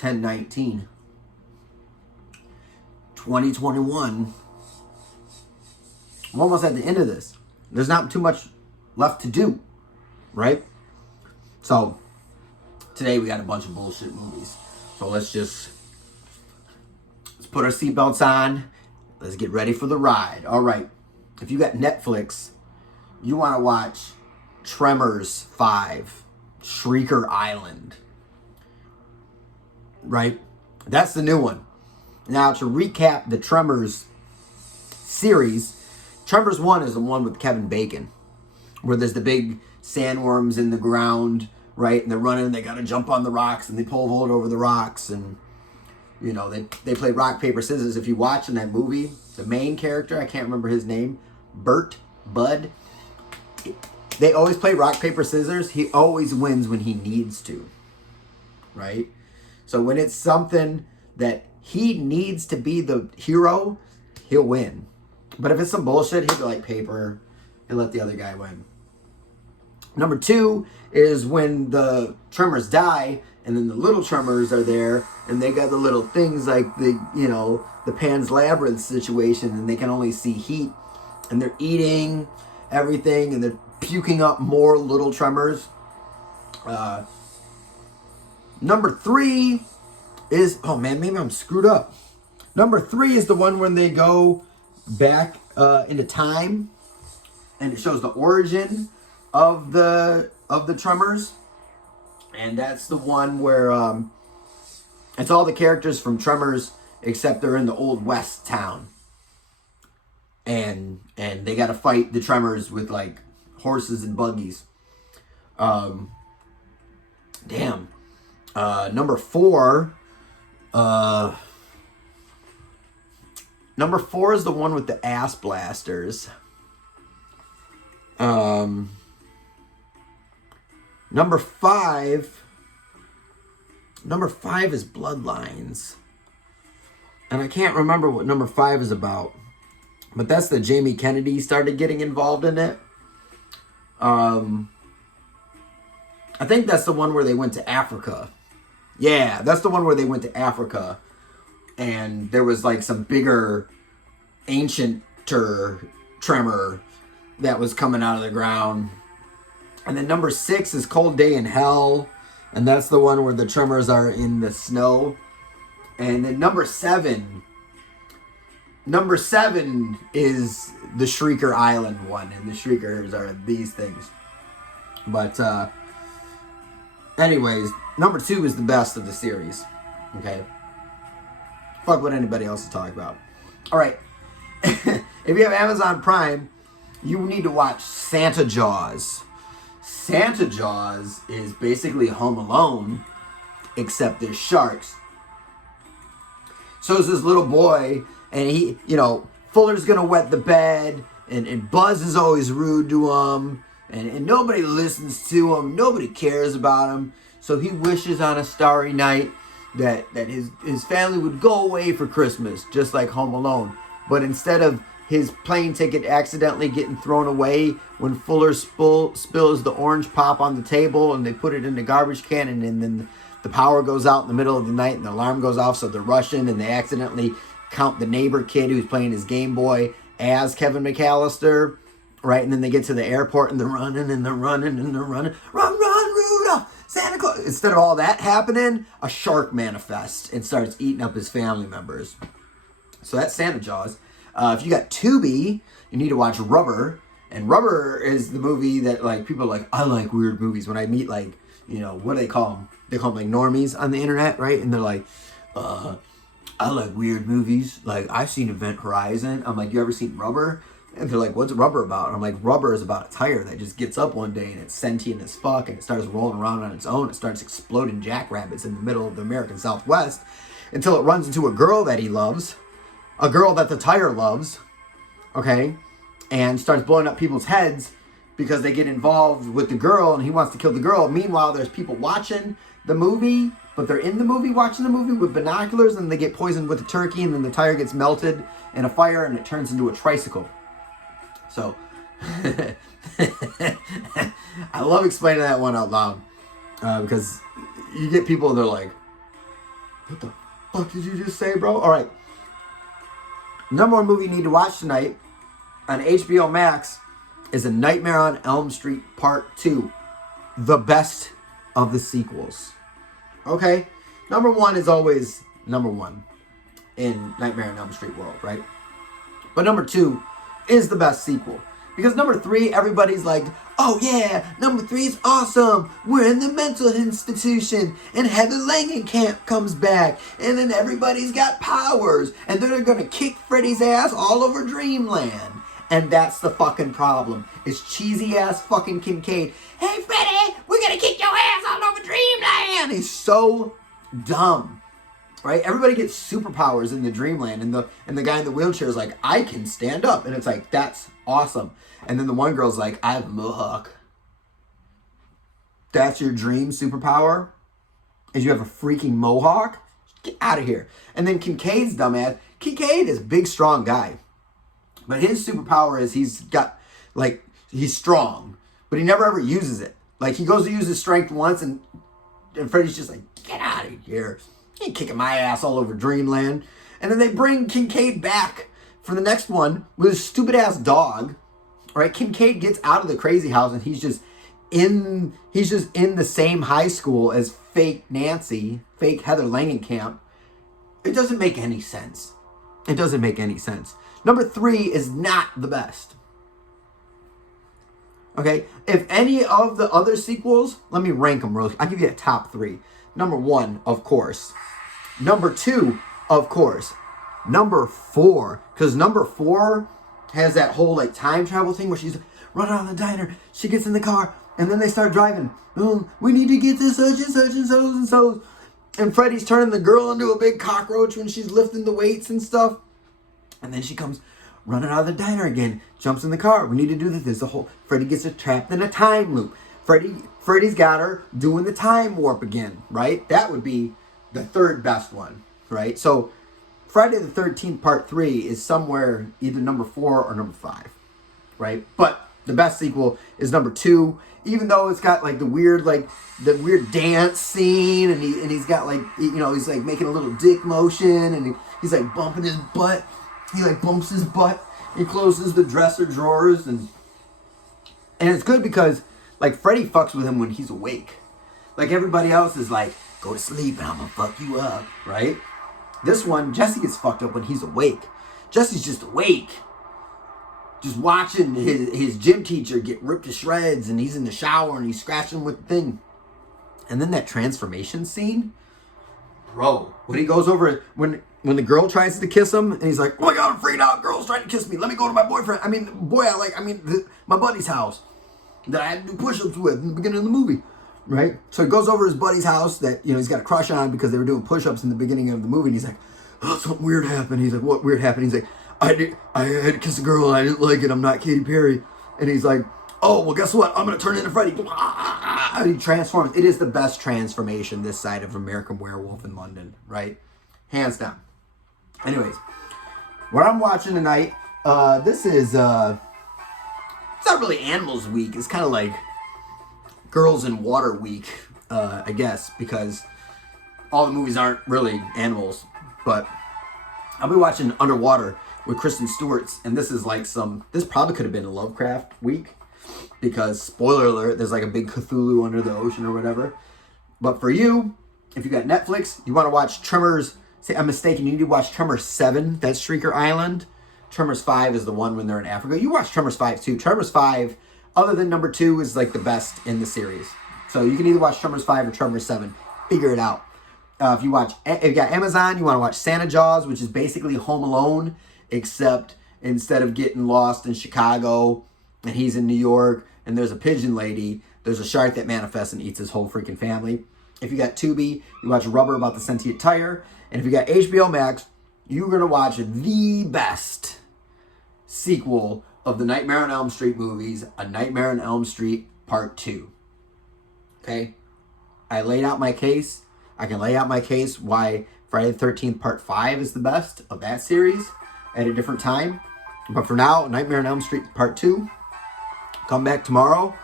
10/19. 2021. I'm almost at the end of this. There's not too much left to do, right? So, today we got a bunch of bullshit movies. So let's put our seatbelts on. Let's get ready for the ride. All right. If you got Netflix, you want to watch Tremors 5, Shrieker Island. Right? That's the new one. Now, to recap the Tremors series, Tremors 1 is the one with Kevin Bacon, where there's the big sandworms in the ground, right? And they're running and they got to jump on the rocks and they pole vault over the rocks. And, you know, they play rock, paper, scissors. If you watch in that movie, the main character, I can't remember his name, Bud, they always play rock, paper, scissors. He always wins when he needs to, right? So when it's something that he needs to be the hero, he'll win. But if it's some bullshit, he'll be like paper and let the other guy win. Number 2 is when the Tremors die, and then the little Tremors are there, and they got the little things like the Pan's Labyrinth situation, and they can only see heat, and they're eating everything, and they're puking up more little Tremors. Number 3 is, oh man, maybe I'm screwed up. Number 3 is the one when they go back into time, and it shows the origin of the Tremors, and that's the one where it's all the characters from Tremors except they're in the Old West town, and they got to fight the Tremors with like horses and buggies. Number 4. Number 4 is the one with the ass blasters. Number 5 is Bloodlines. And I can't remember what number 5 is about. But that's the Jamie Kennedy started getting involved in it. I think that's the one where they went to Africa. Yeah, that's the one where they went to Africa. And there was like some bigger, ancienter tremor that was coming out of the ground. And then number 6 is Cold Day in Hell. And that's the one where the Tremors are in the snow. And then number 7 is the Shrieker Island one. And the Shriekers are these things. But anyways, number 2 is the best of the series. Okay? Fuck what anybody else is talking about. Alright. If you have Amazon Prime, you need to watch Santa Jaws. Santa Jaws is basically Home Alone, except there's sharks. So it's this little boy, and he, Fuller's gonna wet the bed, and Buzz is always rude to him, and nobody listens to him, nobody cares about him. So he wishes on a starry night that his family would go away for Christmas, just like Home Alone. But instead of his plane ticket accidentally getting thrown away when Fuller spills the orange pop on the table and they put it in the garbage can, and then the power goes out in the middle of the night and the alarm goes off, so they're rushing and they accidentally count the neighbor kid who's playing his Game Boy as Kevin McAllister, right? And then they get to the airport and they're running and they're running and they're running. Run, Rudolph! Santa Claus! Instead of all that happening, a shark manifests and starts eating up his family members. So that's Santa Jaws. If you got Tubi, you need to watch Rubber. And Rubber is the movie that, like, people are like, I like weird movies. When I meet, like, what do they call them? They call them, like, normies on the internet, right? And they're like, I like weird movies. Like, I've seen Event Horizon. I'm like, you ever seen Rubber? And they're like, what's Rubber about? And I'm like, Rubber is about a tire that just gets up one day and it's sentient as fuck and it starts rolling around on its own. It starts exploding jackrabbits in the middle of the American Southwest until it runs into a girl that he loves. A girl that the tire loves, okay, and starts blowing up people's heads because they get involved with the girl and he wants to kill the girl. Meanwhile, there's people watching the movie, but they're in the movie watching the movie with binoculars, and they get poisoned with a turkey, and then the tire gets melted in a fire and it turns into a tricycle. So, I love explaining that one out loud because you get people, they're like, What the fuck did you just say, bro? All right. Number one movie you need to watch tonight on HBO Max is A Nightmare on Elm Street Part 2. The best of the sequels. Okay? Number one is always number one in Nightmare on Elm Street world, right? But number two is the best sequel. Because number three, everybody's like, oh yeah, number three is awesome. We're in the mental institution. And Heather Langenkamp comes back. And then everybody's got powers. And they're going to kick Freddy's ass all over Dreamland. And that's the fucking problem. It's cheesy ass fucking Kincaid. Hey Freddy, we're going to kick your ass all over Dreamland. He's so dumb. Right? Everybody gets superpowers in the Dreamland. And the guy in the wheelchair is like, I can stand up. And it's like, that's awesome. And then the one girl's like, I have a mohawk. That's your dream superpower? Is you have a freaking mohawk? Get out of here. And then Kincaid's dumbass. Kincaid is a big, strong guy. But his superpower is he's strong. But he never ever uses it. Like, he goes to use his strength once, and Freddy's just like, get out of here. You ain't kicking my ass all over Dreamland. And then they bring Kincaid back for the next one with his stupid-ass dog. Right? Kincaid gets out of the crazy house, and he's just in the same high school as fake Nancy, fake Heather Langenkamp. It doesn't make any sense. It doesn't make any sense. Number three is not the best. Okay? If any of the other sequels, let me rank them real quick. I'll give you a top three. Number one, of course. Number two, of course. Number four. Because number four has that whole like time travel thing where she's running out of the diner. She gets in the car. And then they start driving. Oh, we need to get to such and such and so and so. And Freddy's turning the girl into a big cockroach when she's lifting the weights and stuff. And then she comes running out of the diner again. Jumps in the car. We need to do this. There's a whole... Freddy gets trapped in a time loop. Freddy's got her doing the time warp again, right? That would be the third best one, right? So Friday the 13th Part 3 is somewhere either number 4 or number 5, right? But the best sequel is number 2, even though it's got like the weird dance scene, and he's got like, you know, he's like making a little dick motion, and he's like bumping his butt. He like bumps his butt. He closes the dresser drawers, and it's good because like Freddy fucks with him when he's awake. Like everybody else is like, go to sleep and I'm gonna fuck you up, right? This one, Jesse gets fucked up when he's awake. Jesse's just awake. Just watching his gym teacher get ripped to shreds, and he's in the shower and he's scratching with the thing. And then that transformation scene, bro, when he goes over, when the girl tries to kiss him, and he's like, oh my God, I'm freaked out, girl's trying to kiss me, let me go to my boyfriend, my buddy's house that I had to do push-ups with in the beginning of the movie, right? So he goes over to his buddy's house that, you know, he's got a crush on because they were doing push-ups in the beginning of the movie, and he's like, oh, something weird happened. He's like, what weird happened? He's like, I had to kiss a girl and I didn't like it, I'm not Katy Perry. And he's like, oh, well, guess what? I'm going to turn into Freddy. And he transforms. It is the best transformation this side of American Werewolf in London, right? Hands down. Anyways, what I'm watching tonight, this is, it's not really Animals Week. It's kind of like Girls in Water Week, I guess, because all the movies aren't really animals. But I'll be watching Underwater with Kristen Stewart, and this is like this probably could have been a Lovecraft week, because, spoiler alert, there's like a big Cthulhu under the ocean or whatever. But for you, if you got Netflix, you want to watch Tremors, say I'm mistaken, you need to watch Tremors 7, that's Shrieker Island. Tremors 5 is the one when they're in Africa. You watch Tremors 5 too. Tremors 5, other than number 2, is like the best in the series. So you can either watch Tremors 5 or Tremors 7. Figure it out. If you got Amazon, you want to watch Santa Jaws, which is basically Home Alone, except instead of getting lost in Chicago and he's in New York and there's a pigeon lady, there's a shark that manifests and eats his whole freaking family. If you got Tubi, you watch Rubber About the Sentient Tire. And if you got HBO Max, you're going to watch the best sequel of the Nightmare on Elm Street movies, A Nightmare on Elm Street Part 2. Okay? I laid out my case. I can lay out my case why Friday the 13th Part 5 is the best of that series at a different time. But for now, Nightmare on Elm Street Part 2. Come back tomorrow.